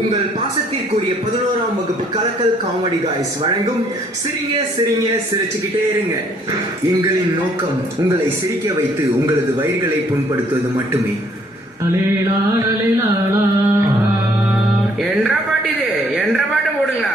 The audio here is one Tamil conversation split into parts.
உங்கள் பாசத்திற்குரிய 11ஆம் வகுப்பு கலக்கல் காமெடி காய்ஸ் வழங்கும் சிரிங்க சிரிங்க சிரிச்சுக்கிட்டே இருங்க. எங்களின் நோக்கம் உங்களை சிரிக்க வைத்து உங்களது வயிறுகளை புண்படுத்துவது மட்டுமே. என்ற பாட்டு இது, என்ற பாட்டு போடுங்க.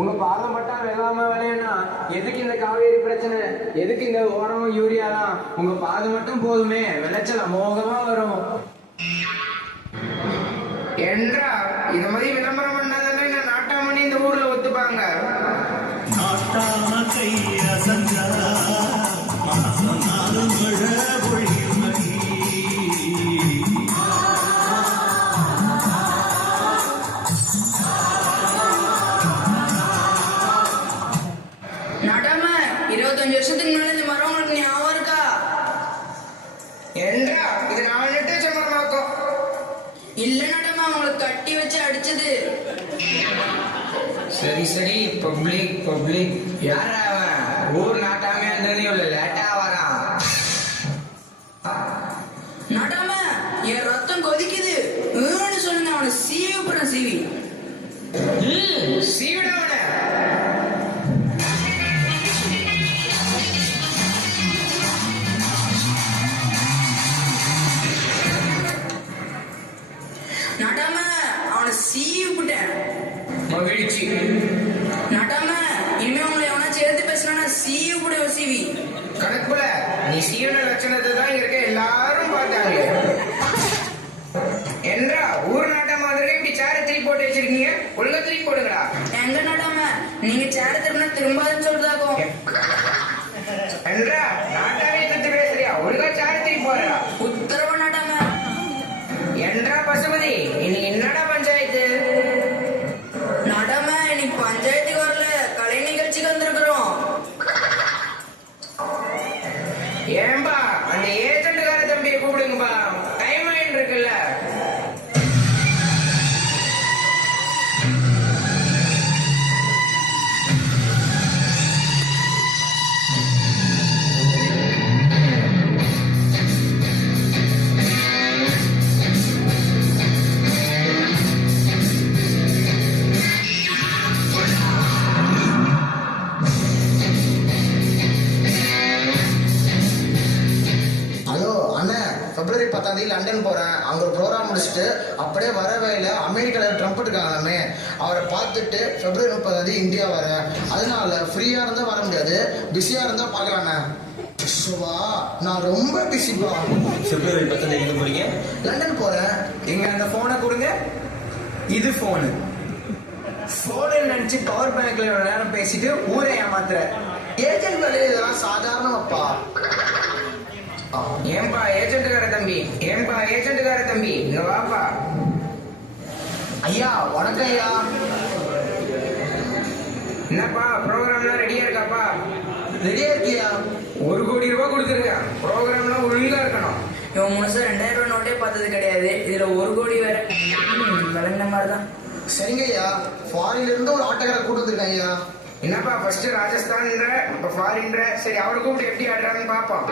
உங்க பாதம் பட்டா வெள்ளாம விளையனா எதுக்கு இந்த காவேரி பிரச்சனை, எதுக்கு இந்த ஓரம் யூரியாலாம்? உங்க பாதம் மட்டும் போதுமே, விளைச்சல் அமோகமா வரும். என்றா இது மாதிரி விளம்பரம் பண்ணாதானே நான் நாட்டாமணி இந்த ஊர்ல ஒத்துப்பாங்க. நடம 25 வருஷத்துக்கு முன்னாடி இந்த மரம் உங்களுக்கு ஞாபகம் இருக்கா? என்றா இது நான் நட்டு வச்ச மரமாக்கும். இல்ல நடமா, உங்களுக்கு கட்டி வச்சு அடிச்சது. சரி சரி, பப்ளிக் பப்ளிக். யார் அவன்? ஊர் நாட்டாமே இருந்தது இவ்வளவு லேட்டா வரான். நடம என் ரத்தம் கொதிக்குது சொல்லுங்க, அவனை சீவி போறேன். சீவி சீவிடவன. நடம அவனை சீவி விட்டேன். மகிழ்ச்சி. நடம இனிமே உங்களை எவனா சேர்த்து பேசினா சீவி போட சீவி. கணக்குல நீ சீவன லட்சணத்தை தான் இருக்க எல்லாரும் பார்த்தாங்க. என்றா ஊர் நாட்ட மாதிரி இப்படி சேர திருப்பி போட்டு வச்சிருக்கீங்க, ஒழுங்கா திருப்பி போடுங்கடா. எங்க நடம நீங்க சேர திரும்பினா திரும்பாதுன்னு சொல்றதாக்கும். என்றா நாட்டாவே எதிர்த்து பேசுறியா? ஒழுங்கா சேர திருப்பி போடுறா. உத்தரவு நடம. என்றா பசுபதி, இனி என்னடா பஞ்சாயத்து? நடம இன்னைக்கு பஞ்சாயத்துக்கு வரல, கலை நிகழ்ச்சிக்கு வந்திருக்கிறோம். ஏன்பா அந்த ஏஜென்ட்கார தம்பியை கூப்பிடுங்கப்பா, டைம் ஆயிட்டு இருக்குல்ல. பிப்ரவரி 10ஆம் தேதி லண்டன் போறேன். அங்க ஒரு ப்ரோக்ராம் முடிச்சுட்டு அப்படியே வர வழியில அமெரிக்கால ட்ரம்ப் இருக்காங்களாமே, அவரை பார்த்துட்டு பிப்ரவரி 30ஆம் தேதி இந்தியா வரேன். அதனால ஃப்ரீயா இருந்தா வர முடியாது, பிஸியா இருந்தா பார்க்கலாண்ணே. நான் ரொம்ப பிஸிப்பா. பிப்ரவரி 10 எங்க போறீங்க? லண்டன் போறேன். இங்க அந்த போனை கொடுங்க. இது போனு நினைச்சு பவர் பேங்க்ல இவ்வளவு நேரம் பேசிட்டு ஊரை ஏமாத்துற. ஏஜென்ட் வேலை இதெல்லாம் சாதாரணமாப்பா. ஏன்பா ஏஜென்ட்கார தம்பி, ஏன்பா ஏஜென்ட்கார தம்பி, இங்க வாப்பா. ஐயா வணக்கம் ஐயா. என்னப்பா ப்ரோக்ராம்லாம் ரெடியா இருக்காப்பா? ரெடியா இருக்கியா? 1 கோடி ரூபாய் கொடுத்துருக்கேன், ப்ரோக்ராம்லாம் ஒழுங்கா இருக்கணும். இவன் முழுசா 2000 ரூபாய் நோட்டே பார்த்தது கிடையாது, இதுல 1 கோடி வேற. விளங்கின மாதிரிதான். சரிங்க ஐயா, ஃபாரின்ல இருந்து ஒரு ஆட்டக்கார கூட்டு வந்திருக்கேன் ஐயா. என்னப்பா ஃபர்ஸ்ட் ராஜஸ்தான்ன்ற, இப்ப ஃபாரின்ற, சரி அவரை கூப்பிட்டு எப்படி ஆடுறாங்கன்னு பாப்போம்.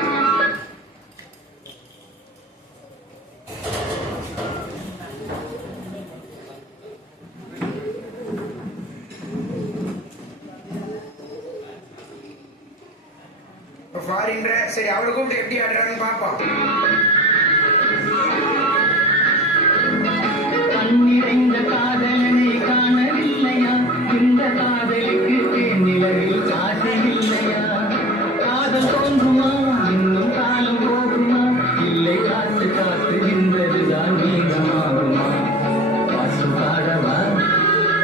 ஃபாரின்ற, சரி அவரை கூப்பிட்டு எப்படி ஆடுறாங்கன்னு பாப்போம். கண்ணிறைந்த காதலனை காணவில்லையா? இந்த காதலுக்கு நிலவில் ஆசை இல்லையா? காதல் தோன்றுமா? இன்னும் காலம் போகுமா? இல்லை காத்து காத்து நின்றதுதான் மேகமாகுமா? பாசு பாடவா,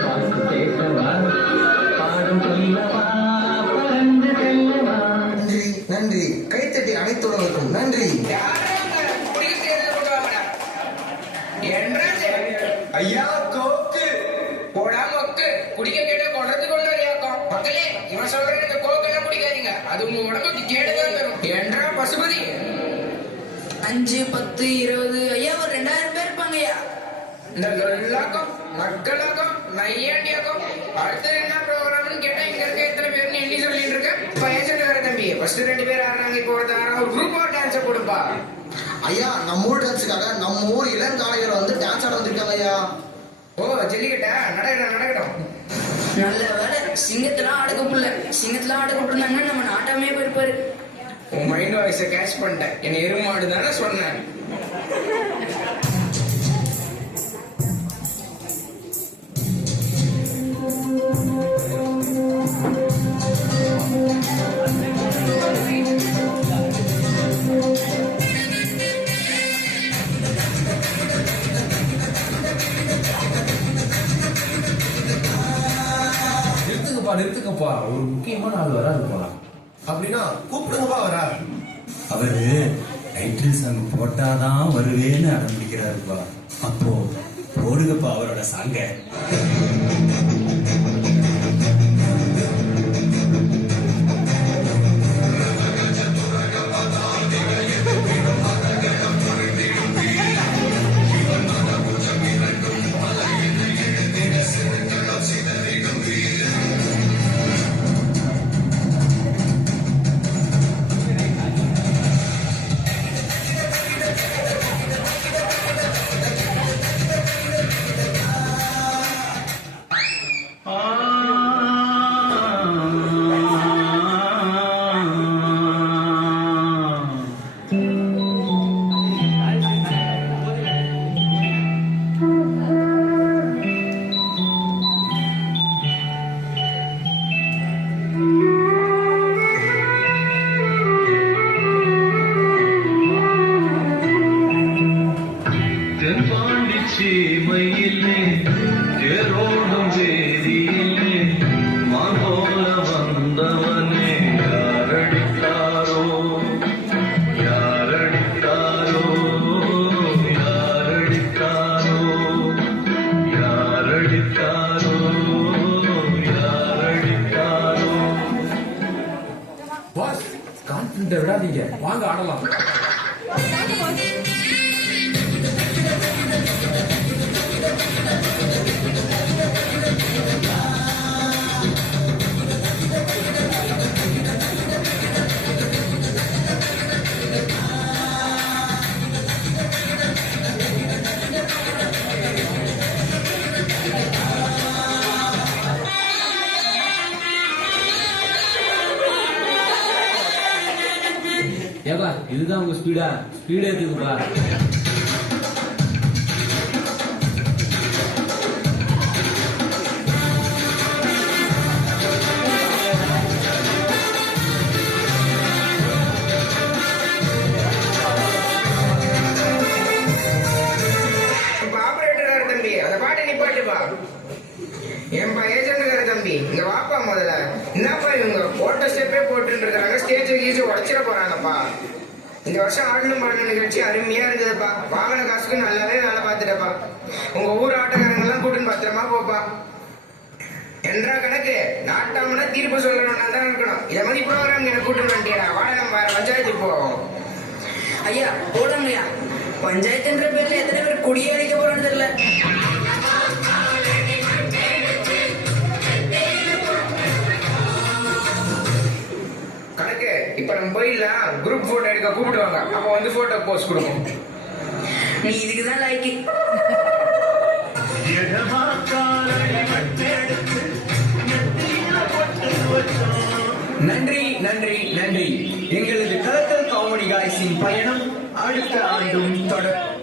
பாசு கேட்கவா, பாடும் சொல்லவா, பறந்து செல்லவா? நன்றி நன்றி, கைத்தட்டி அனைத்துள்ளவருக்கும் நன்றி. ஐயா கோக்கு போடா மொக்கு, குடிக்க கேட்ட கொள்றதுக்கு கொண்டு வரையாக்கும். மக்களே இவன் சொல்ற இந்த கோக்கெல்லாம் குடிக்காதீங்க. அது உங்க உடம்புக்கு கேடுதான் தரும். என்றா பசுபதி? 5, 10, 20 ஐயா ஒரு 2000 பேர் இருப்பாங்க ஐயா. இந்த லொல்லாக்கம் மக்களாக்கம் நையாண்டியாக்கம் அடுத்து என்ன ப்ரோக்ராம்னு கேட்டா இங்க இருக்க எத்தனை பேர்னு எண்ணி சொல்லிட்டு இருக்கேன். பயசட்டு வர தம்பி ஃபர்ஸ்ட் 2 பேர் ஆடுறாங்க. இப்போ ஒரு குரூப் டான்ஸை கொடுப்பா. ஐயா நம்ம ஊர் டான்ஸுக்காக நம்ம ஊர் இளங்காலையர் வந்து டான்ஸ் ஆட வந்திருக்காங்க ஐயா. ஓ ஜல்லிக்கட்டா? நடக்கட்டும். நல்ல வேலை சிங்கத்தெல்லாம் ஆட கூப்பிடல. சிங்கத்தெல்லாம் ஆட கூப்பிட்டுருந்தாங்கன்னா நம்ம நாட்டாமே போயிருப்பாரு. உன் மைண்ட் வாய்ஸை கேட்ச் பண்ணிட்டேன். என்ன எருமாடு தானே சொன்னேன். நிறுத்துக்கப்பா, ஒரு முக்கியமான ஆள் வராதுப்பா. அப்படின்னா கூப்பிடுங்கப்பா வரா. அவரு டைட்டில் சாங் போட்டாதான் வருவேன்னு அடம்பிடிக்கிறாருப்பா. அப்போ போடுங்கப்பா அவரோட சாங்க. சீமையிலே தேரோடும் வேதியிலே மாங்கோல வந்தவனே யாரடித்தாரோ யாரடித்தாரோ யாரடித்தாரோ யாரடித்தாரோ யாரடித்தாரோ. பாஸ், கான்ஃபிடன்ட்டை விடாதீங்க, வாங்க ஆடலாம். ஏப்பா, இதுதான் உங்க ஸ்பீடா? ஸ்பீடா இருக்குப்பா. ஆபரேட்டர் தம்பி அந்த பாட்டை நிப்பாட்டுப்பா. ஏன்பா ஏஜென்ட் தம்பி இங்க வாப்பா முதல்ல. என்னப்பா இவங்க போட்ட ஸ்டெப்பே போட்டு இருக்காங்க. ஸ்டேஜ் கீஜ் உடச்சிட போறாங்கப்பா. இந்த வருஷம் ஆடலும் பாடலும் நிகழ்ச்சி அருமையா இருந்ததுப்பா. வாங்கின காசுக்கு நல்லாவே வேலை பார்த்துட்டப்பா. உங்க ஊர் ஆட்டக்காரங்க எல்லாம் கூட்டுன்னு பத்திரமா போப்பா. என்றா கணக்கு நாட்டாமனா தீர்ப்பு சொல்றவனா தான் இருக்கணும். இதை மாதிரி ப்ரோக்ராம் என்ன கூட்டுன்னு வந்துட்டியா? வாடகை வேற பஞ்சாயத்துக்கு போவோம். ஐயா போலாங்கய்யா. பஞ்சாயத்துன்ற பேர்ல எத்தனை பேர் குடியே அடிக்க போறான்னு தெரியல. கணக்கு இப்ப நம்ம போயிடலாம். குரூப் போட்டோ எடுக்க கூப்பிடுவாங்க. அப்ப வந்து போட்டோ போஸ்ட் கொடுப்போம். நீ இதுக்குதான் லாய்க்கு. நன்றி நன்றி நன்றி. எங்களது கலக்கல் காமெடி காய்ஸின் பயணம் அடுத்த ஆண்டும் தொடரும்.